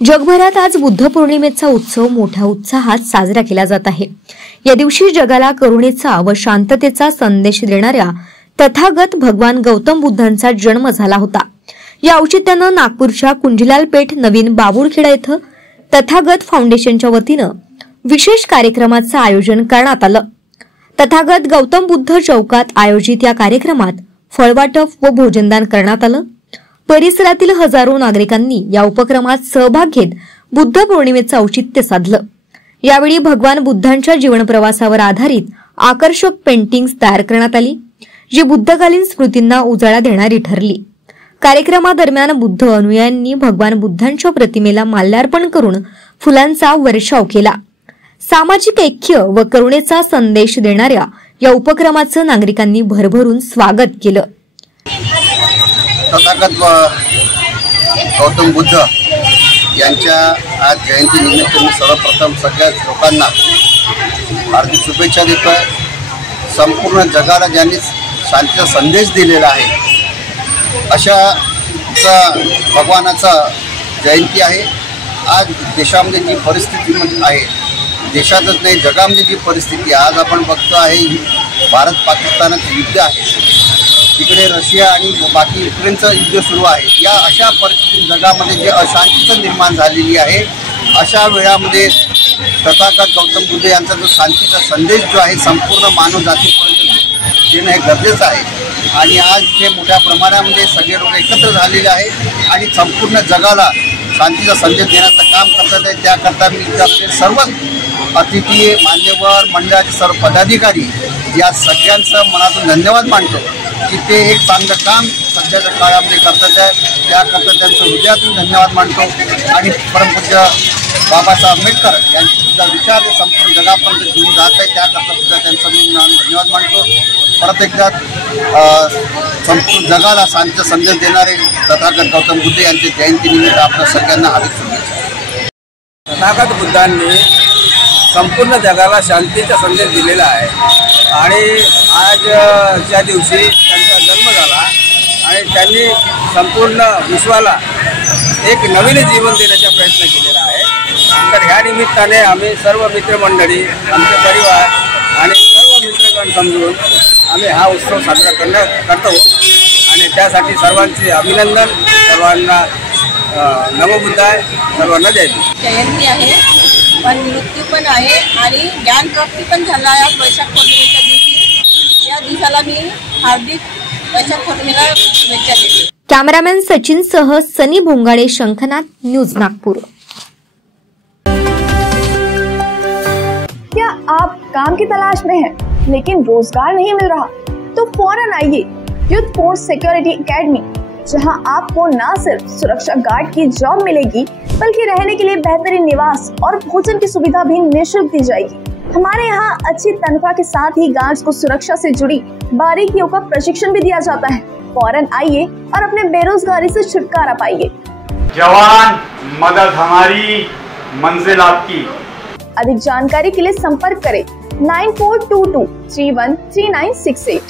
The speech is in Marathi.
जगभरात आज बुद्ध पौर्णिमेचा उत्सव मोठ्या उत्साहात साजरा केला जात आहे। या दिवशी जगाला करुणेचा व शांततेचा संदेश देणाऱ्या तथागत भगवान गौतम बुद्धांचा जन्म झाला होता। या औचित्याने नागपूरच्या कुंजीलाल पेठ नवीन बाबुळखेडा येथे तथागत फाउंडेशनच्या वतीने विशेष कार्यक्रमाचे आयोजन करण्यात आले। तथागत गौतम बुद्ध चौकात आयोजित या कार्यक्रमात फळवाटप व भोजनदान करण्यात आले। परिसरातील हजारो नागरिकांनी या उपक्रमात सहभाग घेत बुद्ध पौर्णिमेचे औचित्य साधले। यावेळी भगवान बुद्धांच्या जीवन प्रवासावर आधारित आकर्षक पेंटिंग्स तयार करण्यात आली, जी बुद्धकालीन स्मृतींना उजाळा देणारी ठरली। कार्यक्रमादरम्यान बुद्ध अनुयायांनी भगवान बुद्धांच्या प्रतिमेला माल्यार्पण करून फुलांचा वर्षाव केला। सामाजिक ऐक्य व करुणेचा संदेश देणाऱ्या या उपक्रमाचे नागरिकांनी भरभरून स्वागत केले। तथागत गौतम बुद्ध यांच्या आज जयंतीनिमित्त मी सर्वप्रथम सगळ्या लोकांना हार्दिक शुभेच्छा देतो आहे। संपूर्ण जगाला ज्यांनी शांतीचा संदेश दिलेला आहे अशा भगवानाचा जयंती आहे। आज देशामध्ये जी परिस्थिती आहे, देशातच नाही जगामध्ये जी परिस्थिती आज आपण बघतो आहे, भारत पाकिस्तानाचं युद्ध आहे, तिकडे रशिया आणि बाकी युक्रेनचं युद्ध सुरू आहे। या अशा परिस्थितीत जगामध्ये जे अशांती निर्माण झालेली आहे, अशा वेळामध्ये तथागत गौतम बुद्ध यांचा जो शांतीचा संदेश जो आहे संपूर्ण मानव जातीपर्यंत देणं हे गरजेचं आहे। आणि आज हे मोठ्या प्रमाणामध्ये सगळे लोक एकत्र झालेले आहेत आणि संपूर्ण जगाला शांतीचा संदेश देण्याचं काम करतात आहे। त्याकरता मी आपले सर्व अतिथी मान्यवर मंडळाचे सर्व पदाधिकारी या सगळ्यांचं मनातून धन्यवाद मानतो की ते एक चांगलं काम सध्याच्या काळामध्ये करतात आहे। त्याकरता त्यांचं हृदयातून धन्यवाद मानतो आणि परमपूज्य बाबासाहेब आंबेडकर यांचे सुद्धा विचार हे संपूर्ण जगापर्यंत घेऊन जात आहे, त्याकरता सुद्धा त्यांचा मी धन्यवाद मानतो। परत एकदा संपूर्ण जगाला शांतीचा संदेश देणारे तथागत गौतम बुद्ध यांच्या जयंतीनिमित्त आपल्या सगळ्यांना हार्दिक शुभेच्छा। तथागत बुद्धांनी संपूर्ण जगाला शांतीचा संदेश दिलेला आहे आणि आज ज्या दिवशी त्यांचा जन्म झाला आणि त्यांनी संपूर्ण विश्वाला एक नवीन जीवन देण्याचा प्रयत्न केलेला आहे। तर ह्या निमित्ताने आम्ही सर्व मित्रमंडळी, आमचे परिवार आणि सर्व मित्रगण समजून आम्ही हा उत्सव साजरा करतो आणि त्यासाठी सर्वांचे अभिनंदन, सर्वांना नमो बुद्धाय, सर्वांना जय भीम। जयंती आहे पण मृत्यू पण आहे आणि ज्ञान प्राप्ती पण झाला आहे वैशाख पौर्णिमेच्या दिवशी। या दिवसाला मी हार्दिक वैशाख पौर्णिमेला शुभेच्छा देते। कॅमेरामॅन सचिन सह सनी भोंगाडे, शंखनाथ न्यूज नागपूर। क्या आप काम की तलाश में हैं लेकिन रोजगार नहीं मिल रहा? तो फौरन आइए यूथ फोर्स सिक्योरिटी एकेडमी, जहां आपको न सिर्फ सुरक्षा गार्ड की जॉब मिलेगी बल्कि रहने के लिए बेहतरीन निवास और भोजन की सुविधा भी निःशुल्क दी जाएगी। हमारे यहाँ अच्छी तनख्वाह के साथ ही गार्ड्स को सुरक्षा से जुड़ी बारीकियों का प्रशिक्षण भी दिया जाता है। फौरन आइए और अपने बेरोजगारी से छुटकारा पाइए। जवान मदद हमारी, मंजिल आपकी। अधिक जानकारी के लिए संपर्क करें 9422313968।